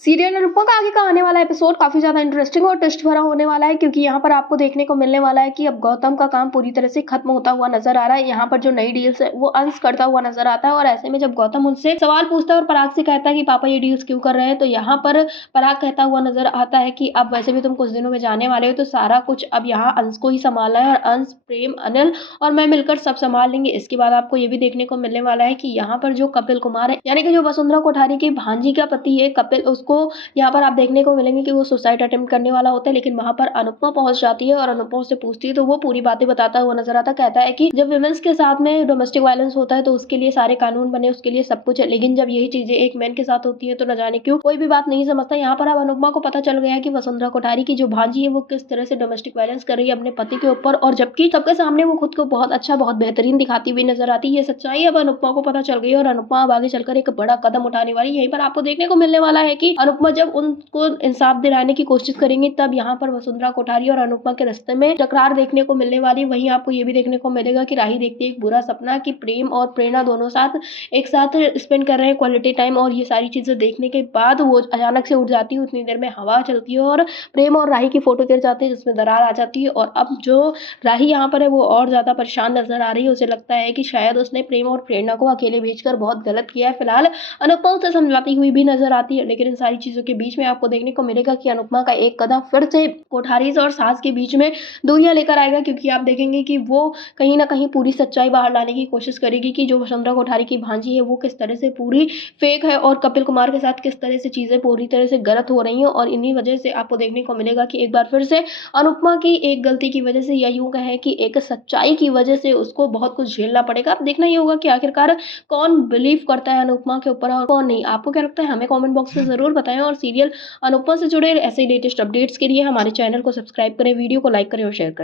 Serial Anupama का आगे का आने वाला एपिसोड काफ़ी ज़्यादा इंटरेस्टिंग और ट्विस्ट भरा होने वाला है, क्योंकि यहाँ पर आपको देखने को मिलने वाला है कि अब गौतम का काम पूरी तरह से खत्म होता हुआ नजर आ रहा है। यहाँ पर जो नई डील्स है वो अंश करता हुआ नजर आता है, और ऐसे में जब गौतम उनसे सवाल पूछता है और पराग से कहता है कि पापा ये डील्स क्यों कर रहे हैं, तो यहाँ पर पराग कहता हुआ नजर आता है कि अब वैसे भी तुम कुछ दिनों में जाने वाले हो, तो सारा कुछ अब यहाँ अंश को ही संभालना है, और अंश, प्रेम, अनिल और मैं मिलकर सब संभाल लेंगे। इसके बाद आपको ये भी देखने को मिलने वाला है कि यहाँ पर जो कपिल कुमार है, यानी कि जो वसुंधरा कोठारी की भांजी का पति है कपिल, उसको यहाँ पर आप देखने को मिलेंगे कि वो सुसाइड अटेम्प्ट करने वाला होता है, लेकिन वहां पर अनुपमा पहुंच जाती है और अनुपमा उससे पूछती है, तो वो पूरी बातें बताता हुआ नजर आता, कहता है कि जब विमेंस के साथ में डोमेस्टिक वायलेंस होता है तो उसके लिए सारे कानून बने, उसके लिए सब कुछ है, लेकिन जब यही चीजें एक मैन के साथ होती है तो न जाने क्यों कोई भी बात नहीं समझता। यहाँ पर अब अनुपमा को पता चल गया है कि वसुंधरा कोठारी की जो भांजी है वो किस तरह से डोमेस्टिक वायलेंस कर रही है अपने पति के ऊपर, और जबकि सबके सामने वो खुद को बहुत अच्छा, बहुत बेहतरीन दिखाती हुई नजर आती है। ये सच्चाई अब अनुपमा को पता चल गई है और अनुपमा अब आगे चलकर एक बड़ा कदम उठाने वाली है। यहीं पर आपको देखने को मिलने वाला है कि अनुपमा जब उनको इंसाफ दिलाने की कोशिश करेंगी, तब यहाँ पर वसुंधरा कोठारी और अनुपमा के रिश्ते में टकरार देखने को मिलने वाली। वहीं आपको ये भी देखने को मिलेगा कि राही देखती है एक बुरा सपना कि प्रेम और प्रेरणा दोनों साथ एक साथ स्पेंड कर रहे हैं क्वालिटी टाइम, और ये सारी चीजें देखने के बाद वो अचानक से उठ जाती है। उतनी देर में हवा चलती है और प्रेम और राही की फोटो गिर जाती है, जिसमें दरार आ जाती है, और अब जो राही यहाँ पर है वो और ज्यादा परेशान नजर आ रही है। उसे लगता है कि शायद उसने प्रेम और प्रेरणा को अकेले भेजकर बहुत गलत किया है। फिलहाल अनुपमा उसे समझाती हुई भी नजर आती है, लेकिन इन सारी चीजों के बीच में आपको देखने को मिलेगा कि अनुपमा का एक कदम फिर से कोठारीज और सास के बीच में दूरियां लेकर आएगा, क्योंकि आप देखेंगे कि वो कहीं ना कहीं पूरी सच्चाई बाहर लाने की कोशिश करेगी कि जो वसुंधरा कोठारी की भांजी है वो किस तरह से पूरी फेक है, और कपिल कुमार के साथ किस तरह से चीजें पूरी तरह से गलत हो रही हैं। और इन्हीं वजह से आपको देखने को मिलेगा कि एक बार फिर से अनुपमा की एक गलती की वजह से, या यूं कहें कि एक सच्चाई की वजह से, उसको बहुत कुछ झेलना पड़ेगा। अब देखना ये होगा कि आखिरकार कौन बिलीव करता है अनुपमा के ऊपर और कौन नहीं। आपको क्या लगता है हमें कमेंट बॉक्स में जरूर बताएं, और सीरियल अनुपमा से जुड़े ऐसे लेटेस्ट अपडेट्स के लिए हमारे चैनल को सब्सक्राइब करें, वीडियो को लाइक करें और शेयर करें।